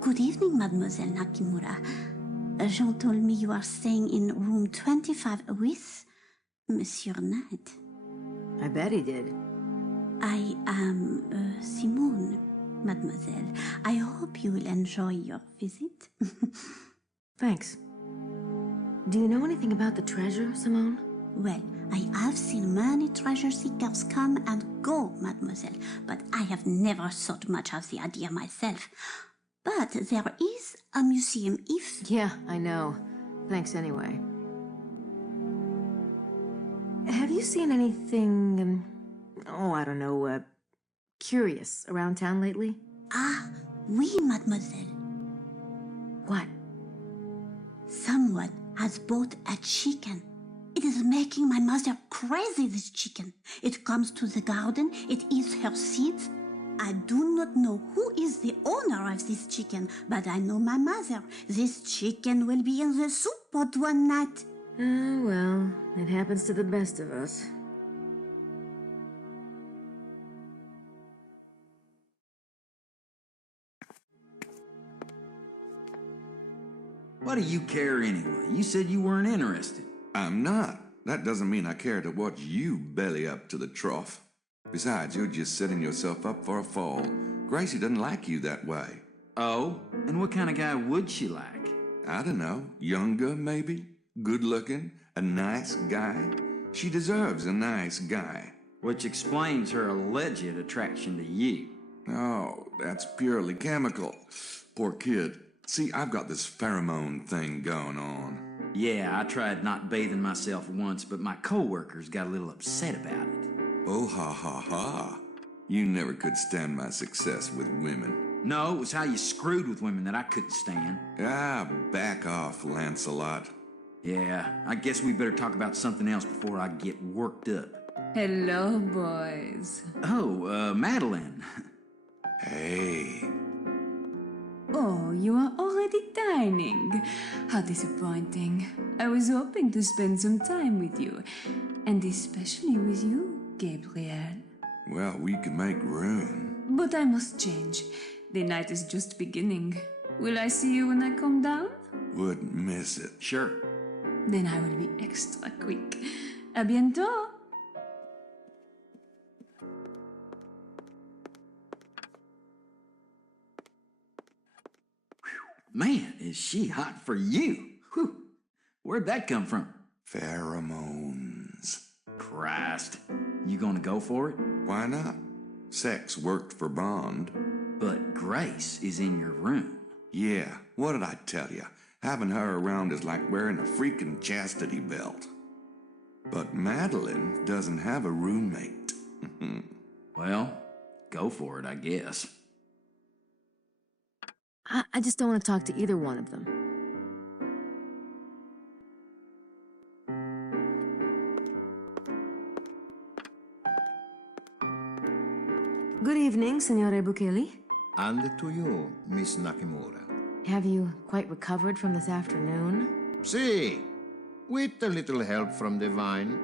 Good evening, Mademoiselle Nakimura. Jean told me you are staying in room 25 with Monsieur Knight. I bet he did. I am Simone, Mademoiselle. I hope you will enjoy your visit. Thanks. Do you know anything about the treasure, Simone? Well, I have seen many treasure seekers come and go, Mademoiselle, but I have never thought much of the idea myself. But there is a museum if... Yeah, I know. Thanks anyway. Have you seen anything, I don't know, curious around town lately? Ah, oui, Mademoiselle. What? Someone has bought a chicken. It is making my mother crazy, this chicken. It comes to the garden, it eats her seeds. I do not know who is the owner of this chicken, but I know my mother. This chicken will be in the soup pot one night. Oh, well, it happens to the best of us. What do you care anyway? You said you weren't interested. I'm not. That doesn't mean I care to watch you belly up to the trough. Besides, you're just setting yourself up for a fall. Gracie doesn't like you that way. Oh? And what kind of guy would she like? I don't know. Younger, maybe? Good-looking? A nice guy? She deserves a nice guy. Which explains her alleged attraction to you. Oh, that's purely chemical. Poor kid. See, I've got this pheromone thing going on. Yeah, I tried not bathing myself once, but my coworkers got a little upset about it. Oh, ha, ha, ha. You never could stand my success with women. No, it was how you screwed with women that I couldn't stand. Ah, back off, Lancelot. Yeah, I guess we better talk about something else before I get worked up. Hello, boys. Oh, Madeline. Hey. Oh, you are already dining. How disappointing. I was hoping to spend some time with you, and especially with you, Gabriel. Well, we can make room. But I must change. The night is just beginning. Will I see you when I come down? Wouldn't miss it. Sure. Then I will be extra quick. A bientôt. Man, is she hot for you. Whew. Where'd that come from? Pheromones. Christ. You gonna go for it? Why not? Sex worked for Bond. But Grace is in your room. Yeah, what did I tell you? Having her around is like wearing a freaking chastity belt. But Madeline doesn't have a roommate. Well, go for it, I guess. I just don't want to talk to either one of them. Good evening, Signore Bukeli. And to you, Miss Nakimura. Have you quite recovered from this afternoon? See, with a little help from the vine.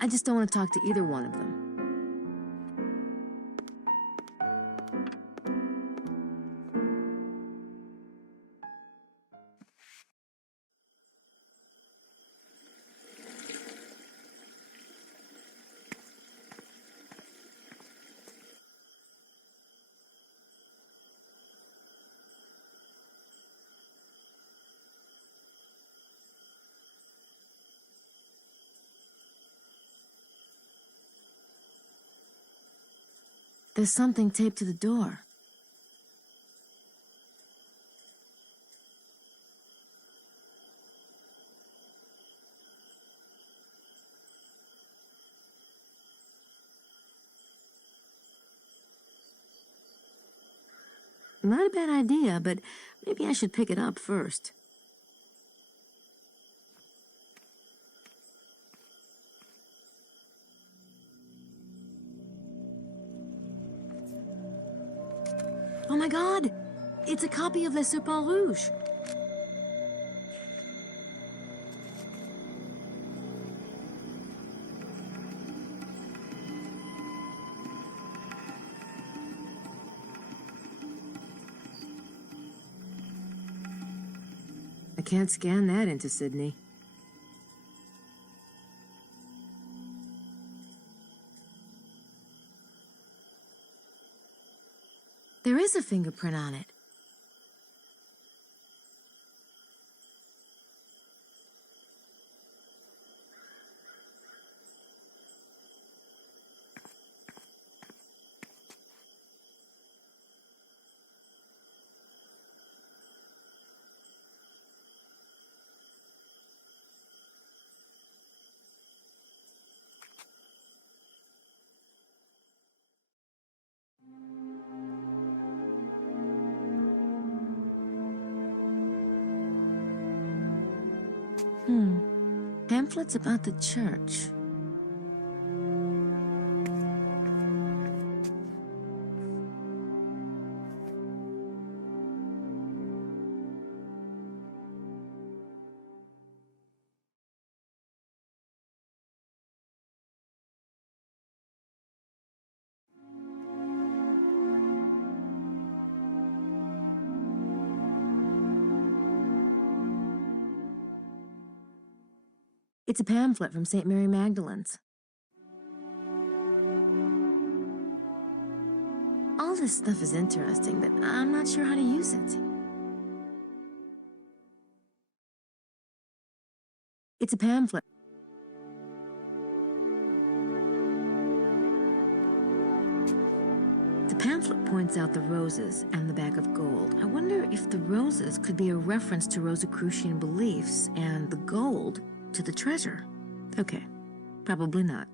I just don't want to talk to either one of them. There's something taped to the door. Not a bad idea, but maybe I should pick it up first. Oh my God! It's a copy of Le Serpent Rouge. can't scan that into Sydney. There is a fingerprint on it. Pamphlets about the church. It's a pamphlet from St. Mary Magdalene's. All this stuff is interesting, but I'm not sure how to use it. It's a pamphlet. The pamphlet points out the roses and the bag of gold. I wonder if the roses could be a reference to Rosicrucian beliefs and the gold to the treasure. Okay, probably not.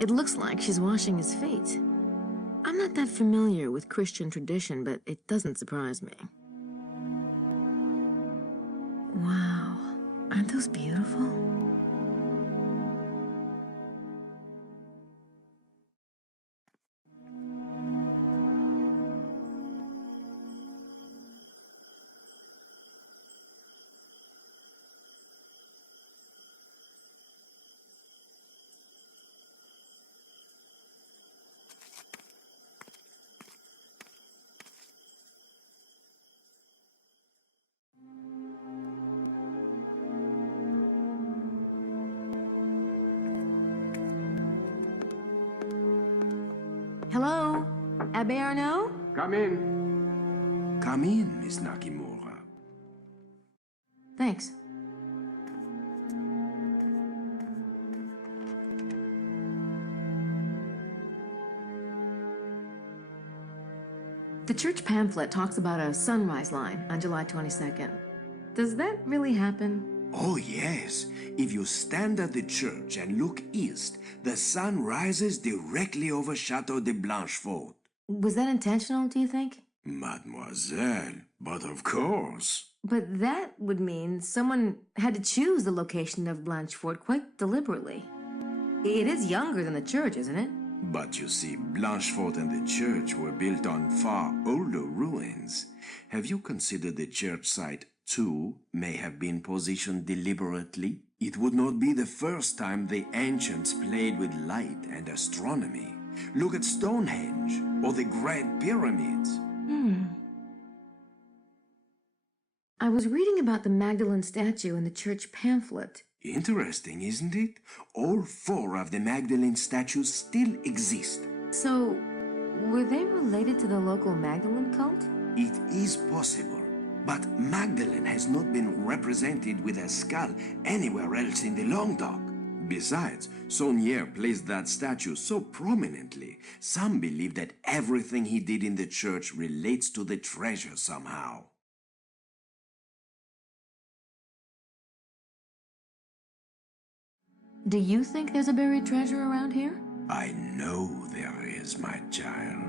It looks like she's washing his feet. I'm not that familiar with Christian tradition, but it doesn't surprise me. Wow, aren't those beautiful? Hello? Abbe Arnaud? Come in. Come in, Miss Nakimura. Thanks. The church pamphlet talks about a sunrise line on July 22nd. Does that really happen? Oh, yes. If you stand at the church and look east, the sun rises directly over Chateau de Blanchefort. Was that intentional, do you think? Mademoiselle, but of course. But that would mean someone had to choose the location of Blanchefort quite deliberately. It is younger than the church, isn't it? But you see, Blanchefort and the church were built on far older ruins. Have you considered the church site, too, may have been positioned deliberately? It would not be the first time the ancients played with light and astronomy. Look at Stonehenge or the Great Pyramids. I was reading about the Magdalene statue in the church pamphlet. Interesting, isn't it? All 4 of the Magdalene statues still exist. So, were they related to the local Magdalene cult? It is possible, but Magdalene has not been represented with a skull anywhere else in the Languedoc. Besides, Saunier placed that statue so prominently, some believe that everything he did in the church relates to the treasure somehow. Do you think there's a buried treasure around here? I know there is, my child.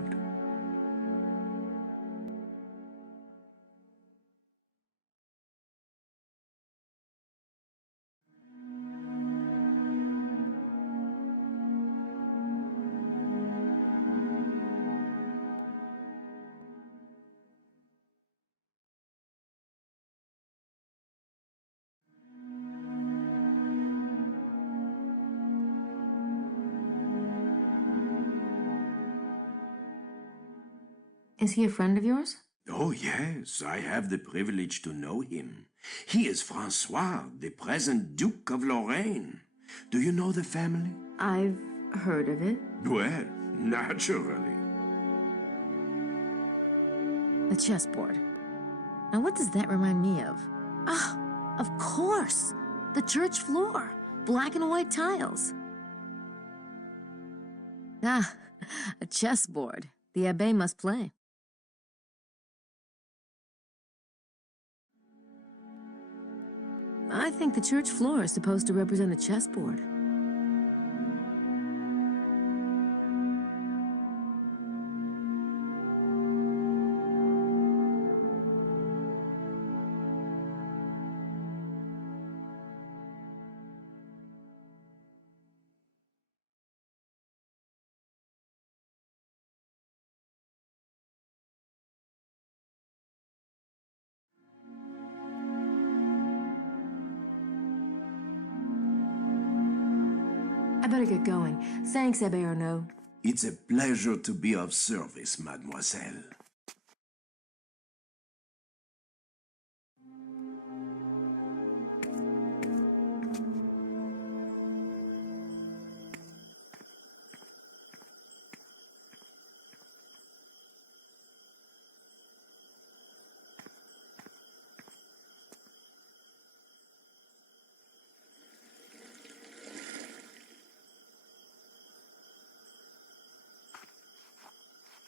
Is he a friend of yours? Oh, yes, I have the privilege to know him. He is Francois, the present Duke of Lorraine. Do you know the family? I've heard of it. Well, naturally. A chessboard. Now, what does that remind me of? Ah, of course! The church floor. Black and white tiles. Ah, a chessboard. The abbé must play. I think the church floor is supposed to represent a chessboard. I better get going. Thanks, Abbé Arnaud. It's a pleasure to be of service, mademoiselle.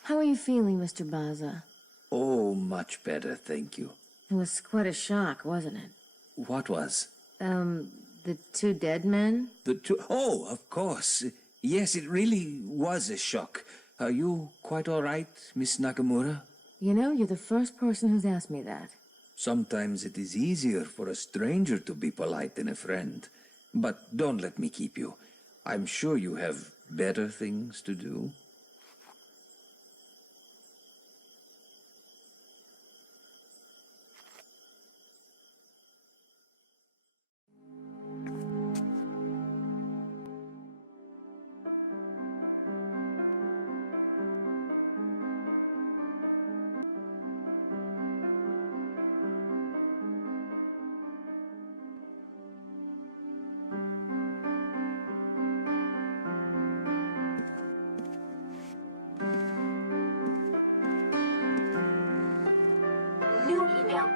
How are you feeling, Mr. Baza? Oh, much better, thank you. It was quite a shock, wasn't it? What was? The two dead men? The two? Oh, of course. Yes, it really was a shock. Are you quite all right, Miss Nakamura? You know, you're the first person who's asked me that. Sometimes it is easier for a stranger to be polite than a friend. But don't let me keep you. I'm sure you have better things to do. New email.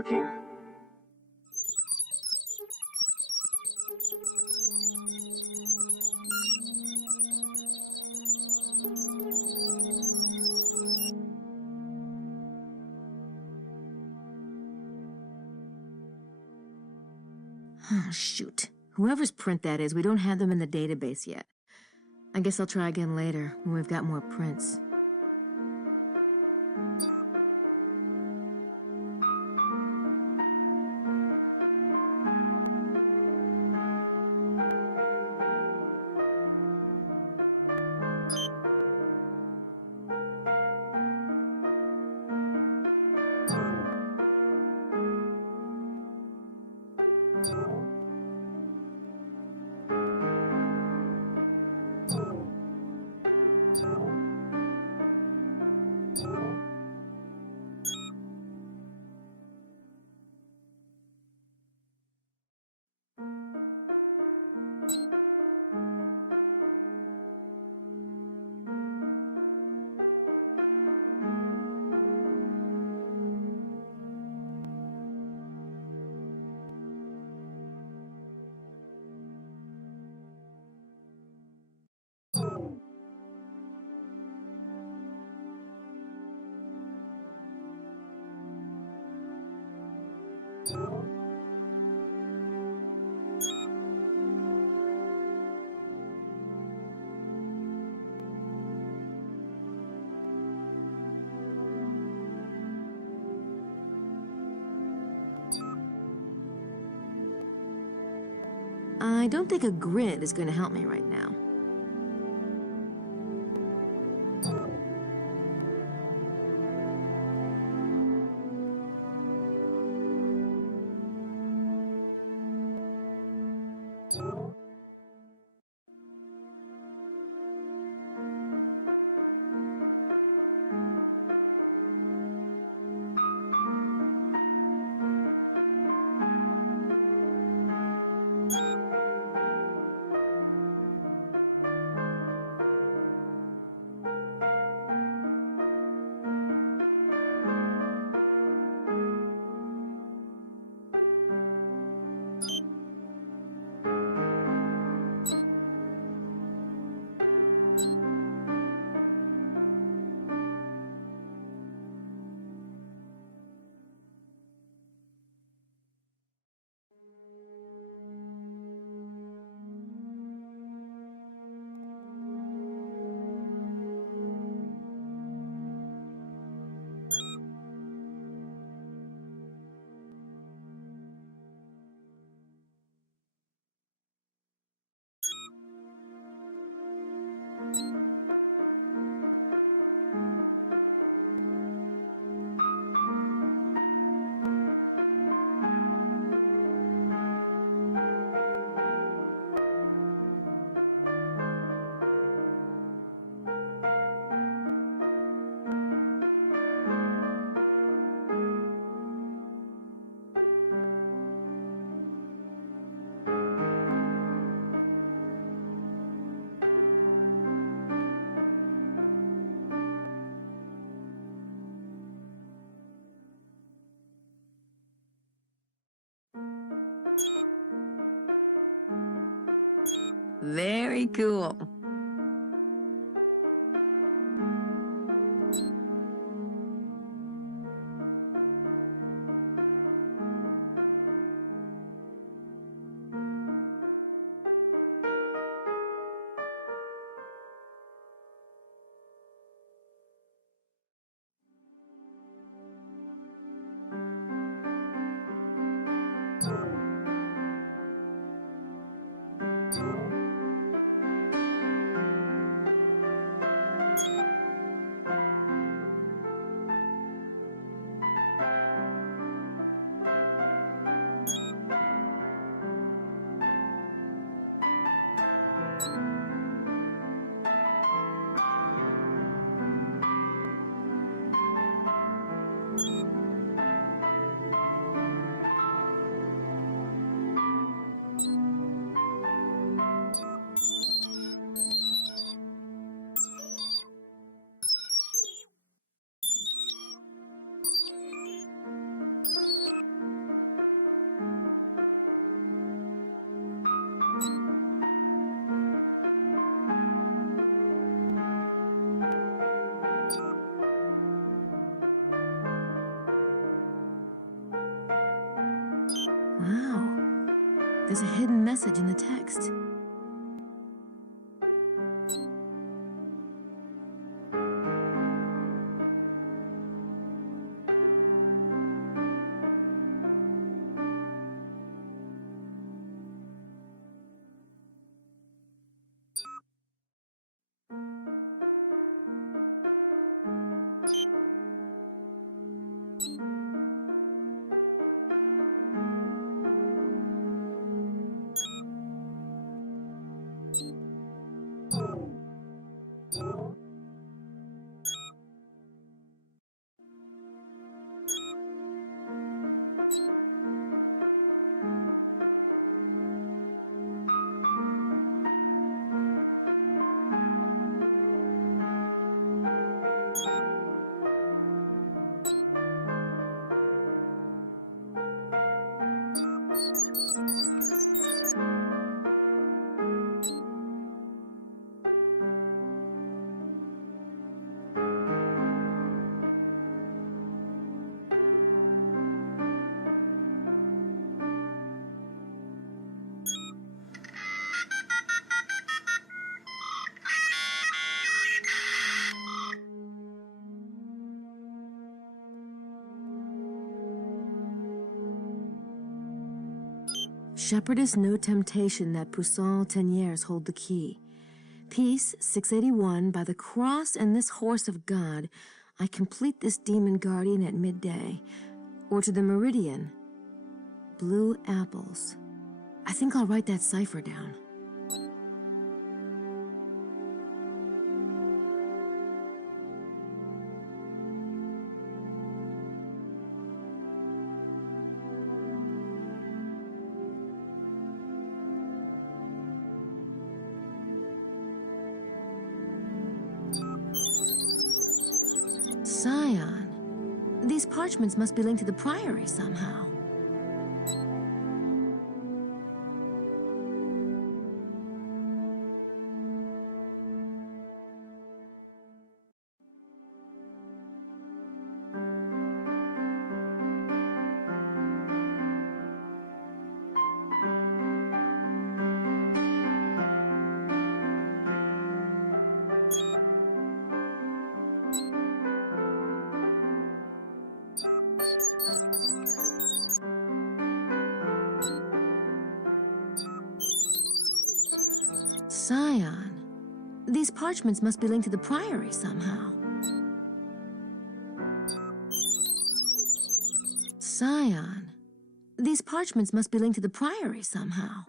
working. Oh, shoot. Whoever's print that is, we don't have them in the database yet. I guess I'll try again later, when we've got more prints. I don't think a grid is going to help me right now. Very cool. Wow. There's a hidden message in the text. Shepherdess no temptation that Poussin Teniers hold the key. Peace 681, by the cross and this horse of God, I complete this demon guardian at midday. Or to the meridian, blue apples. I think I'll write that cipher down. Scion. These parchments must be linked to the Priory somehow. Scion. These parchments must be linked to the Priory somehow. Scion. These parchments must be linked to the Priory somehow.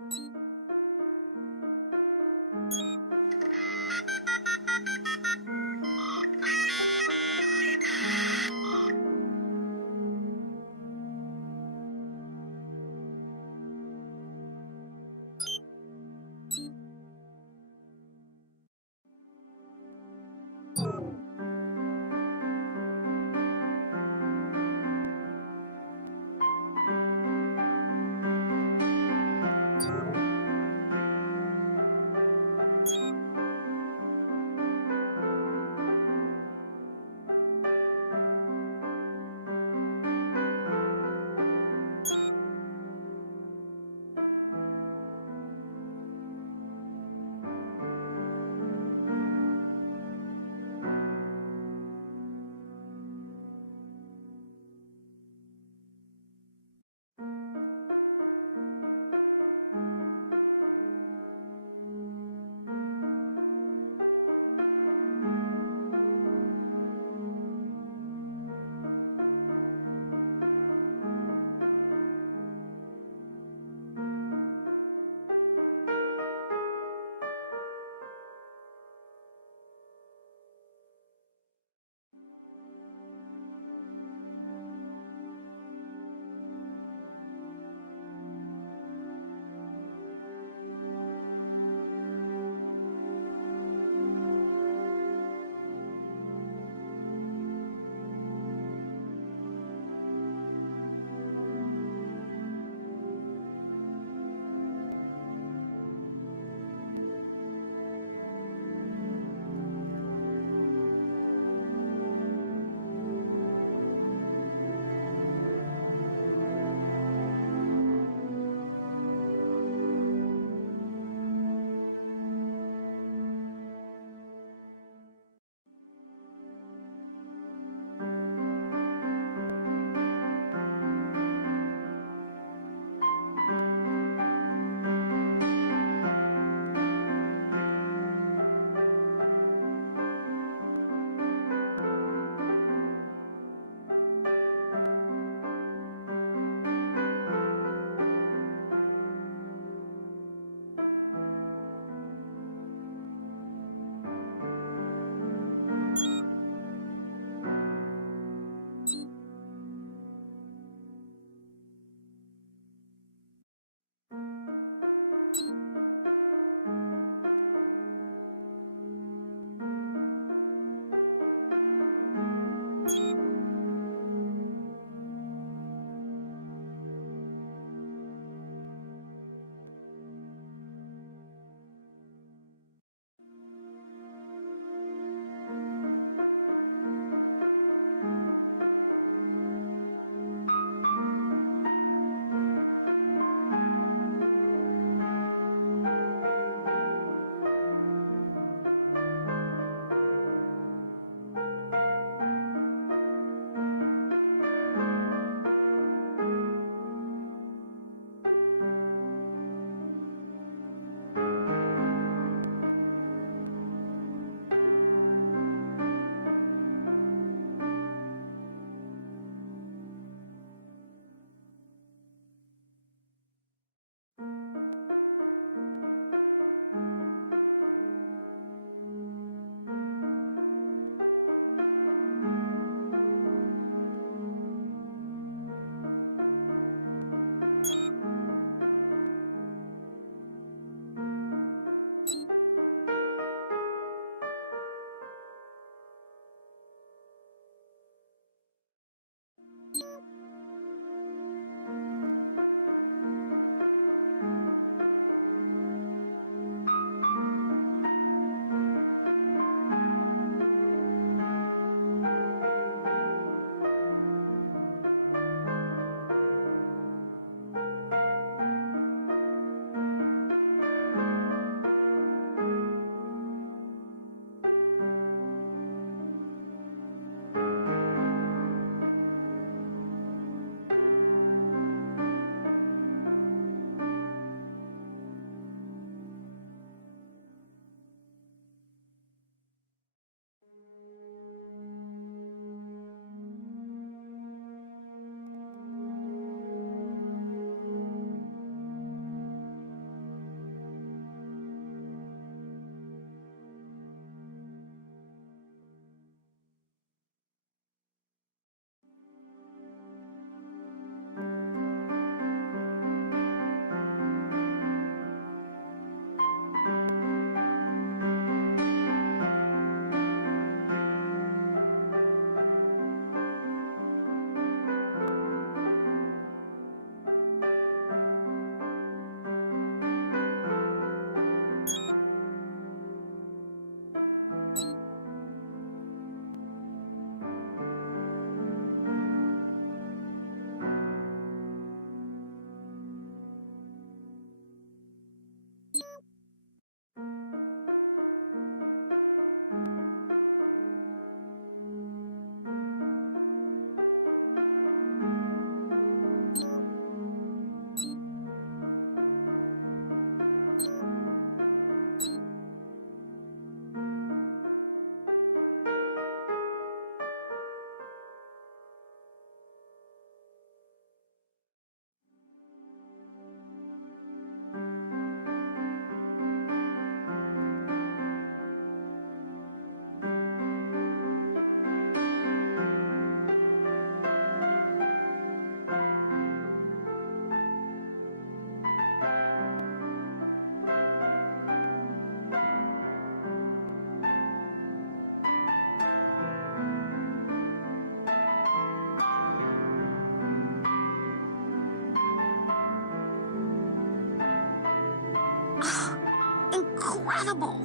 incredible!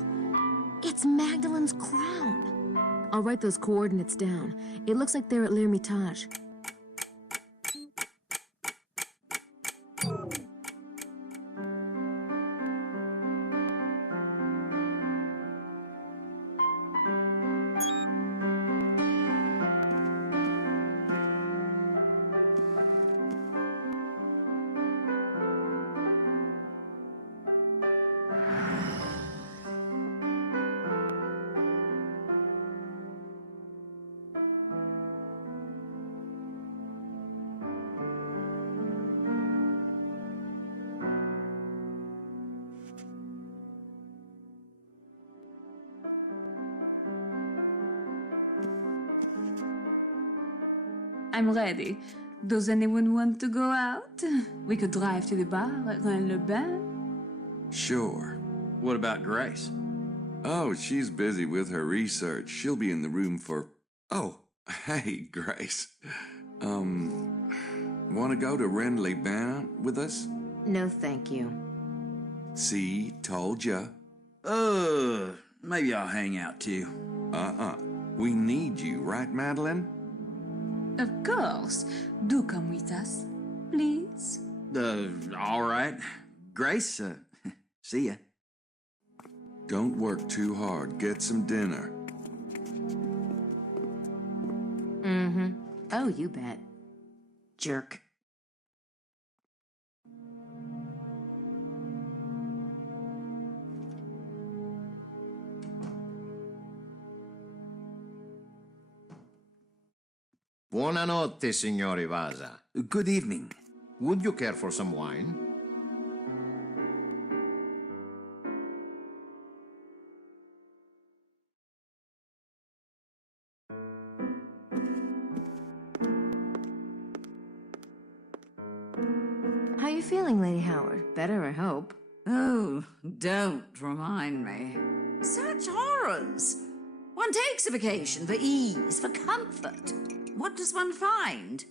It's Magdalene's crown. I'll write those coordinates down. It looks like they're at l'Ermitage. I'm ready. Does anyone want to go out? We could drive to the bar at Rennes-le-Bain. Sure. What about Grace? Oh, she's busy with her research. She'll be in the room for... Oh, hey, Grace. Want to go to Rennes-les-Bains with us? No, thank you. See, told ya. Maybe I'll hang out too. We need you, right, Madeline? Of course. Do come with us, please. All right. Grace, see ya. Don't work too hard. Get some dinner. Mm-hmm. Oh, you bet. Jerk. Buonanotte, signori Vaza. Good evening. Would you care for some wine? How you feeling, Lady Howard? Better, I hope. Oh, don't remind me. Such horrors. One takes a vacation for ease, for comfort. What does one find?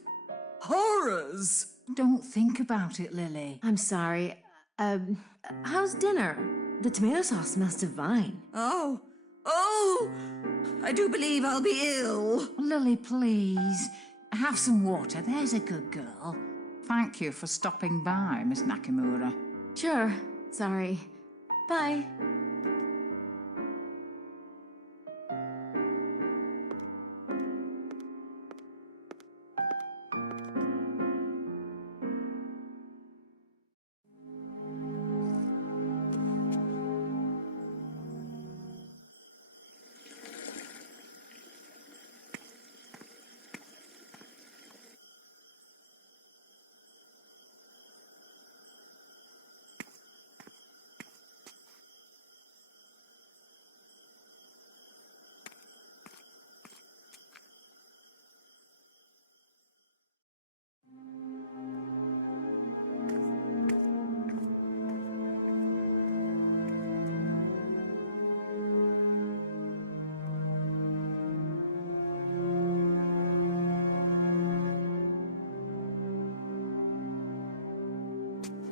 Horrors. Don't think about it, Lily. I'm sorry. How's dinner? The tomato sauce smells divine. Oh, I do believe I'll be ill. Lily, please. Have some water, there's a good girl. Thank you for stopping by, Miss Nakamura. Sure. Sorry. Bye.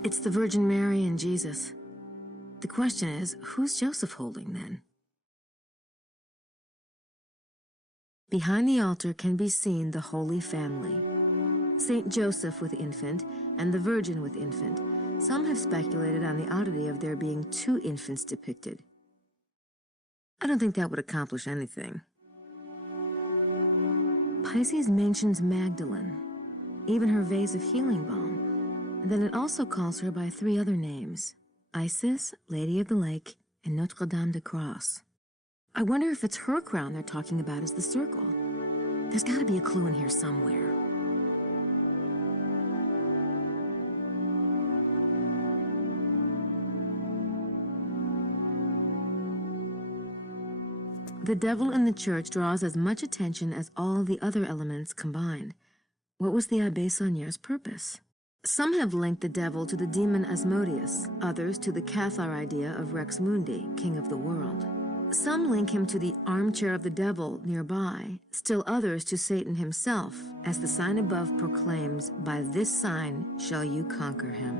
It's the Virgin Mary and Jesus. The question is, who's Joseph holding then? Behind the altar can be seen the Holy Family. Saint Joseph with infant and the Virgin with infant. Some have speculated on the oddity of there being two infants depicted. I don't think that would accomplish anything. Pisces mentions Magdalene, even her vase of healing balm. Then it also calls her by three other names: Isis, Lady of the Lake, and Notre Dame de Cross. I wonder if it's her crown they're talking about as the circle. There's got to be a clue in here somewhere. The devil in the church draws as much attention as all the other elements combined. What was the Abbé Saunier's purpose? Some have linked the devil to the demon Asmodeus, others to the Cathar idea of Rex Mundi, king of the world. Some link him to the armchair of the devil nearby, still others to Satan himself, as the sign above proclaims, "By this sign shall you conquer him."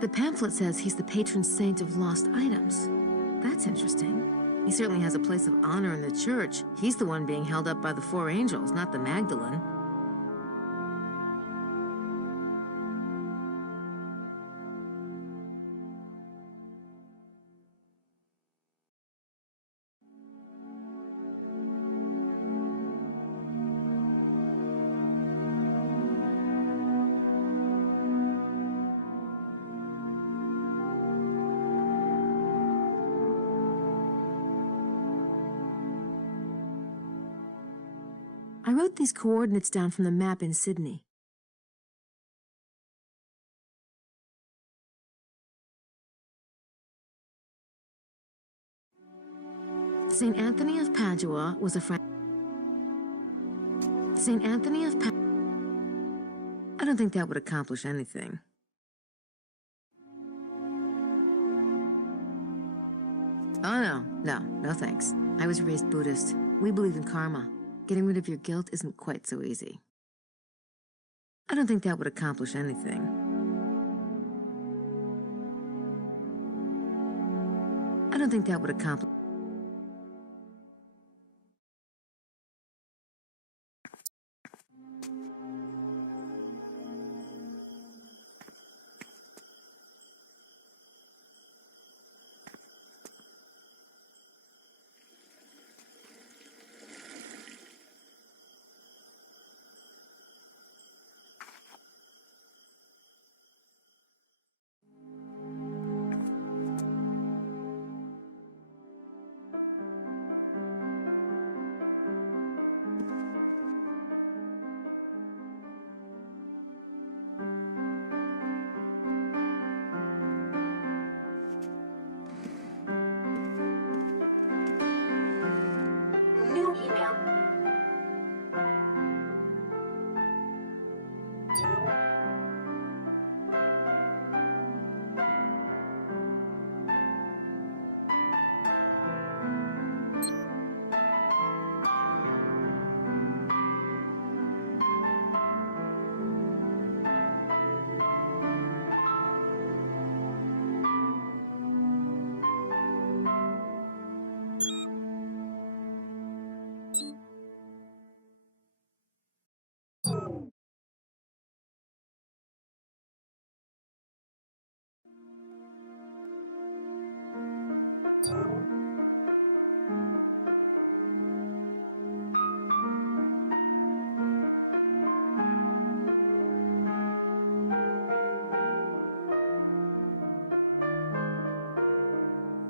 The pamphlet says he's the patron saint of lost items. That's interesting. He certainly has a place of honor in the church. He's the one being held up by the 4 angels, not the Magdalene. I wrote these coordinates down from the map in Sydney. St. Anthony of Padua was a friend. St. Anthony of Padua. I don't think that would accomplish anything. Oh, no thanks. I was raised Buddhist. We believe in karma. Getting rid of your guilt isn't quite so easy. I don't think that would accomplish anything. I don't think that would accomplish... New email.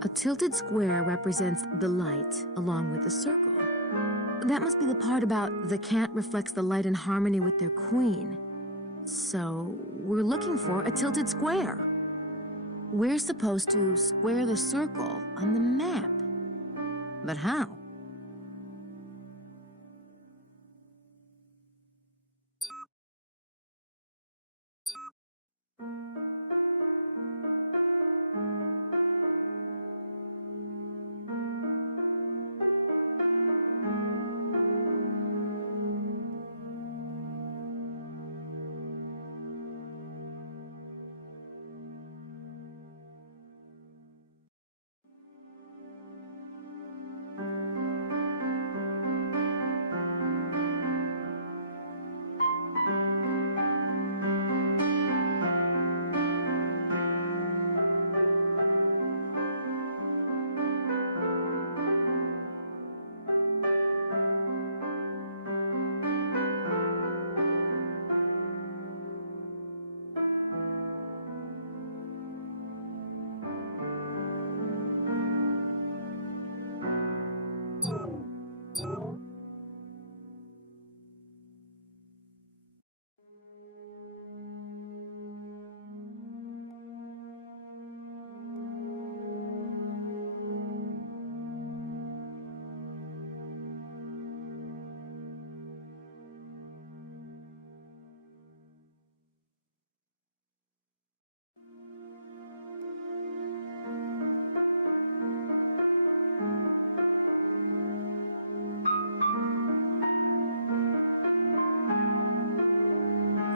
A tilted square represents the light along with the circle. That must be the part about the cat reflects the light in harmony with their queen. So we're looking for a tilted square. We're supposed to square the circle on the map. But how?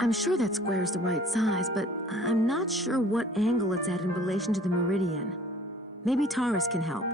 I'm sure that square is the right size, but I'm not sure what angle it's at in relation to the meridian. Maybe Taurus can help.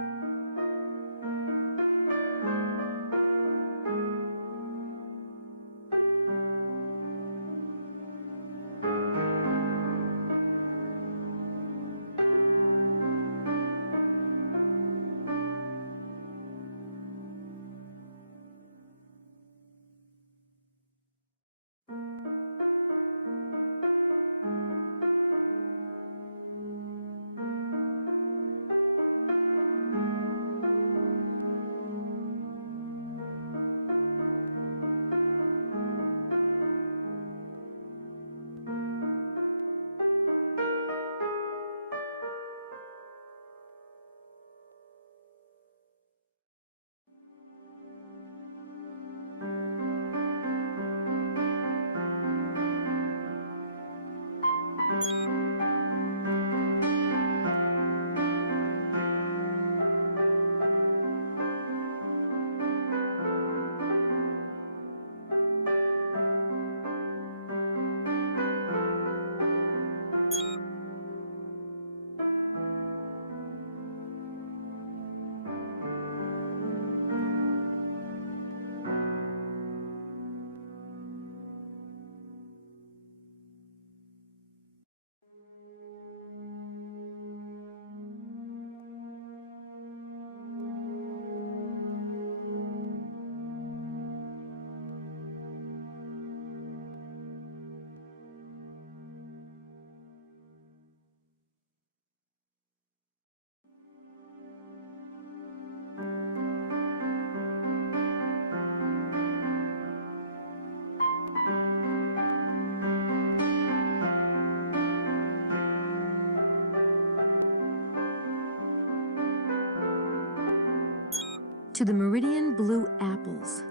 To the meridian blue apples.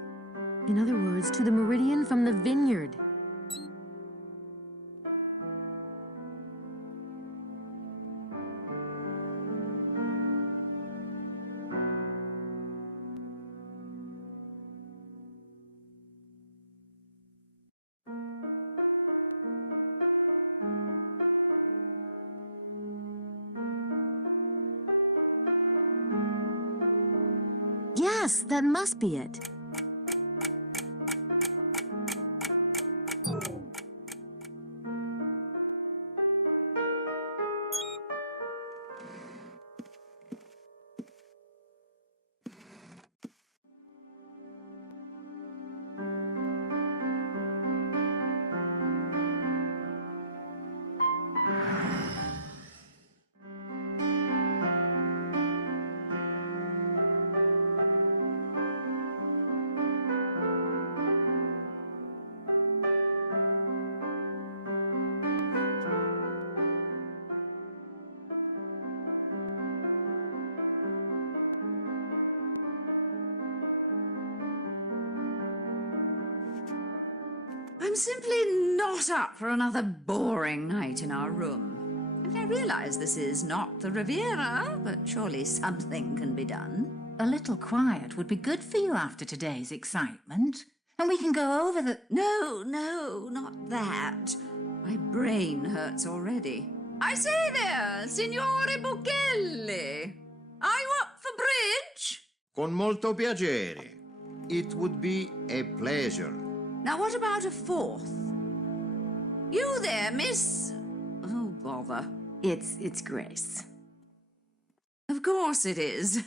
In other words, to the meridian from the vineyard. Yes, that must be it. I'm simply not up for another boring night in our room. And I realise this is not the Riviera, but surely something can be done. A little quiet would be good for you after today's excitement. And we can go over the... No, not that. My brain hurts already. I say there, Signore Buchelli. Are you up for bridge? Con molto piacere. It would be a pleasure. Now what about a fourth? You there, miss... Oh, bother. It's Grace. Of course it is.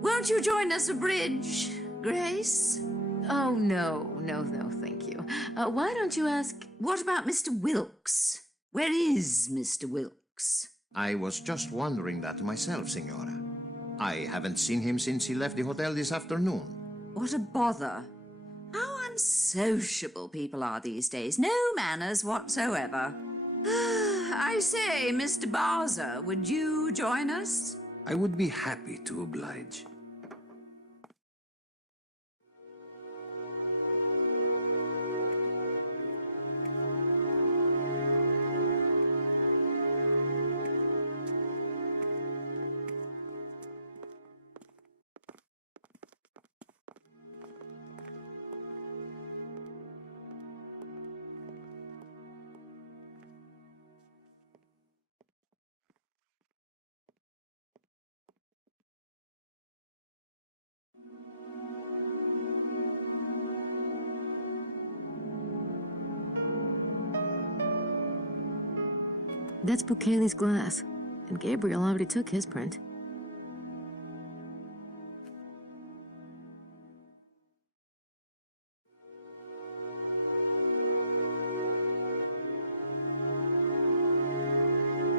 Won't you join us for bridge, Grace? Oh, no, thank you. Why don't you ask... What about Mr. Wilkes? Where is Mr. Wilkes? I was just wondering that myself, Signora. I haven't seen him since he left the hotel this afternoon. What a bother. How unsociable people are these days. No manners whatsoever. I say, Mr. Barzer, would you join us? I would be happy to oblige. That's Bukele's glass, and Gabriel already took his print.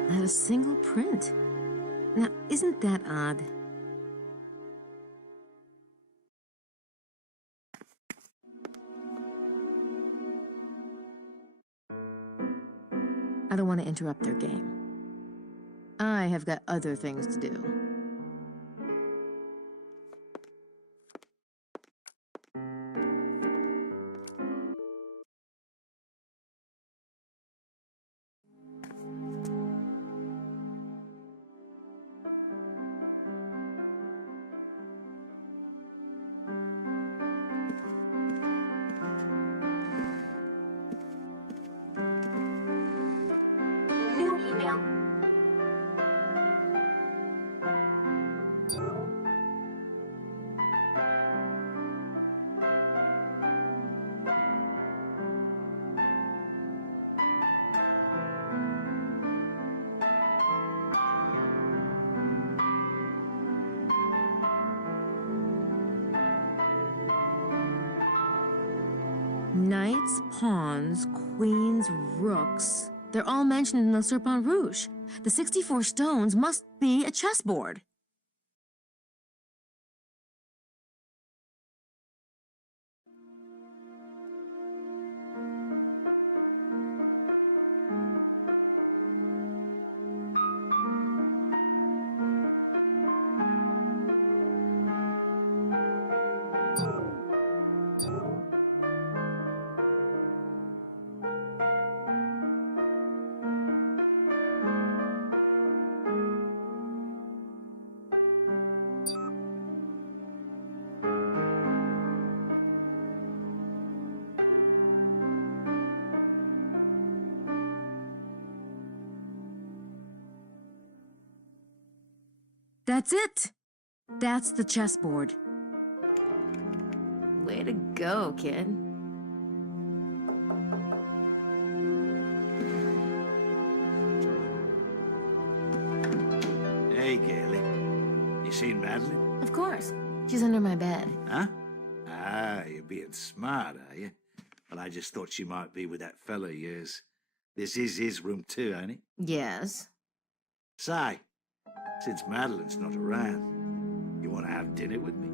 Not a single print. Now, isn't that odd? I don't want to interrupt their game. I have got other things to do. New email. Knights, pawns, queens, rooks. They're all mentioned in the Serpent Rouge. The 64 stones must be a chessboard. That's it. That's the chessboard. Way to go, kid. Hey, Gailey. You seen Madeline? Of course. She's under my bed. Huh? Ah, you're being smart, are you? Well, I just thought she might be with that fella of yours. This is his room too, ain't it? Yes. Say, since Madeline's not around, you want to have dinner with me?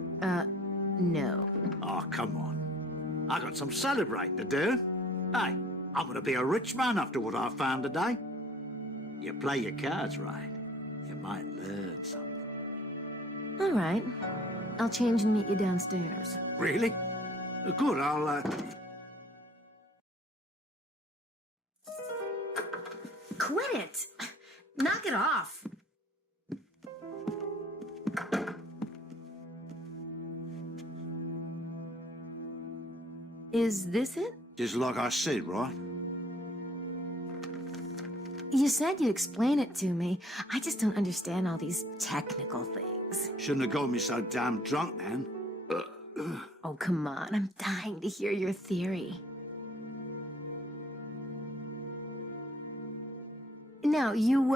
No. Oh, come on. I got some celebrating to do. Hey, I'm gonna be a rich man after what I found today. You play your cards right, you might learn something. All right. I'll change and meet you downstairs. Really? Good, I'll, Quit it! Knock it off! Is this it? Just like I said, right? You said you'd explain it to me. I just don't understand all these technical things. Shouldn't have got me so damn drunk, then. Oh, come on. I'm dying to hear your theory. Now, you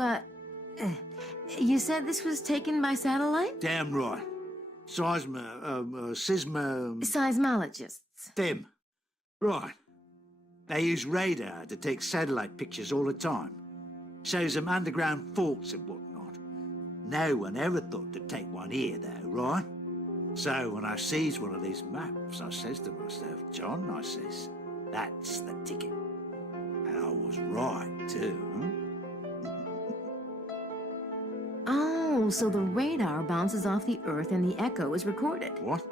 said this was taken by satellite? Damn right. Seismologists. Them. Right. They use radar to take satellite pictures all the time. Shows them underground faults and whatnot. No one ever thought to take one here, though, right? So when I sees one of these maps, I says to myself, John, I says, that's the ticket. And I was right, too, huh? Oh, so the radar bounces off the Earth and the echo is recorded. What?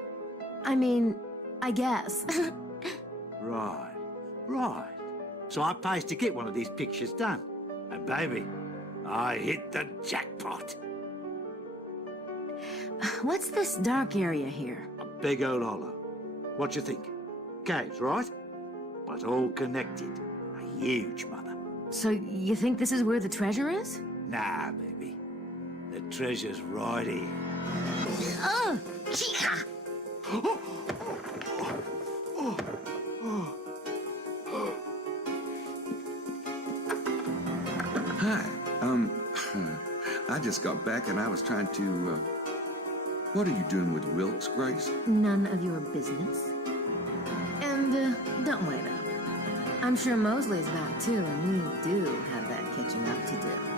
I mean, I guess. Right, right. So I pays to get one of these pictures done. And baby, I hit the jackpot. What's this dark area here? A big old hollow. What you think? Caves, right? But all connected. A huge mother. So you think this is where the treasure is? Nah, baby. The treasure's right here. Oh, chica! Hi. just got back and I was trying to, what are you doing with Wilkes, Grace? None of your business. And, don't wait up. I'm sure Mosley's back too, and we do have that catching up to do.